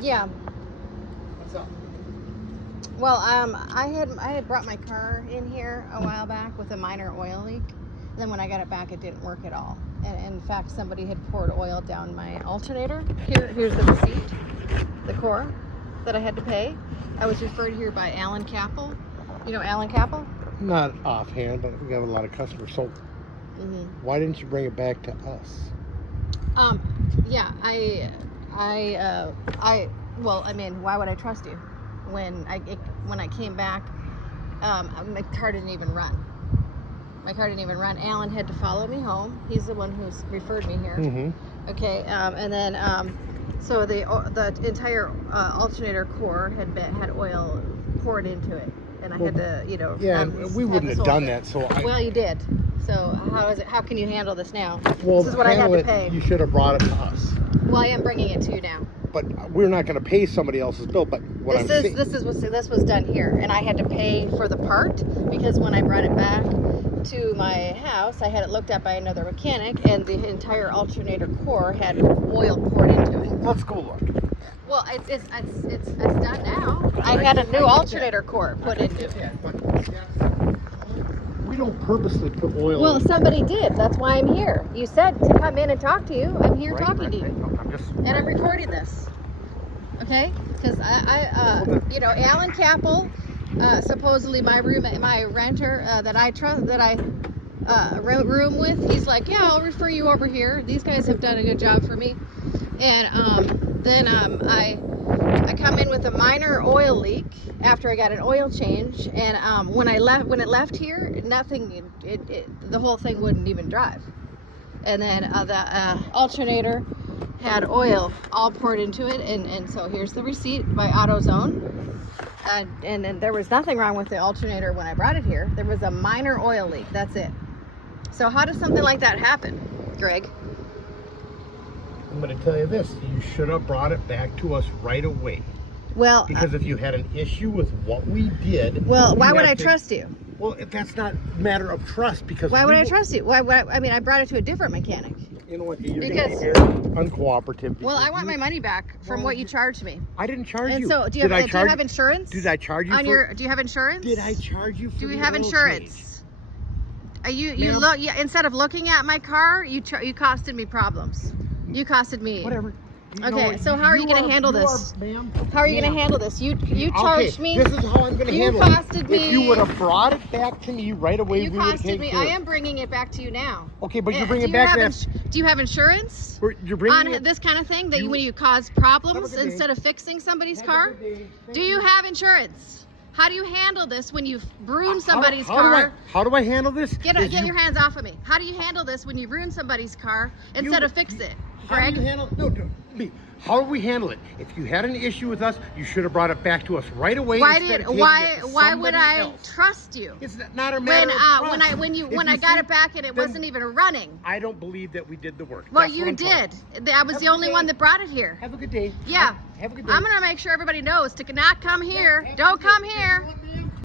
Yeah. What's up? Well, I had brought my car in here a while back with a minor oil leak. Then when I got it back, it didn't work at all. And in fact, somebody had poured oil down my alternator. Here's the receipt, the core that I had to pay. I was referred here by Alan Capel. You know Alan Capel? Not offhand, but we have a lot of customers. So why didn't you bring it back to us? Yeah, well, I mean, why would I trust you? When I came back, my car didn't even run. Alan had to follow me home. He's the one who's referred me here. Okay, and then so the entire alternator core had oil poured into it, and I had to, Yeah, we wouldn't have done that. So well, you did. So how can you handle this now? Well, this is what I had to pay. You should have brought it to us. Well, I am bringing it to you now. But we're not going to pay somebody else's bill. But this was done here, and I had to pay for the part because when I brought it back to my house, I had it looked at by another mechanic, and the entire alternator core had oil poured into it. Let's go look. Well, it's done now. I had a new alternator core put into it. We don't purposely put oil. Well, somebody did. That's why I'm here. You said to come in and talk to you. I'm here talking to you. No, and I'm recording this. Okay? Because Alan Capel, supposedly my renter that I room with, he's like, yeah, I'll refer you over here. These guys have done a good job for me. And then I come in with a minor oil leak after I got an oil change, and when it left here, nothing, the whole thing wouldn't even drive. And then the alternator had oil all poured into it, and so here's the receipt by AutoZone. And there was nothing wrong with the alternator when I brought it here. There was a minor oil leak. That's it. So how does something like that happen, Greg? I'm going to tell you this. You should have brought it back to us right away. Well, because if you had an issue with what we did... Well, why would I trust you? Well, that's not a matter of trust, because... Why would I trust you? Why, I mean, I brought it to a different mechanic. You know what? You're uncooperative. Well, I want my money back from what you charged me. I didn't charge you. And so, do you have insurance? Did I charge you do you have insurance? Did I charge you for Do we have insurance? Instead of looking at my car, you costed me problems. You costed me. Whatever. Okay, so how are you going to handle this? How are you going to handle this? You charged me. This is how I'm going to handle it. You costed me. If you would have brought it back to me right away, you costed me. I am bringing it back to you now. Okay, but you're bringing it back now. Do you have insurance? You're bringing on this kind of thing that when you cause problems instead of fixing somebody's car? Do you have insurance? How do you handle this when you've ruined somebody's car? How do I handle this? Get your hands off of me. How do you handle this when you ruin somebody's car instead of fix it? Greg? How do we handle it? If you had an issue with us, you should have brought it back to us right away. Why would I trust you? It's not a matter of trust. When I got it back and it wasn't even running. I don't believe that we did the work. Well, you did. I was the only one that brought it here. Have a good day. Yeah. Have a good day. I'm gonna make sure everybody knows to not come here. Don't come here.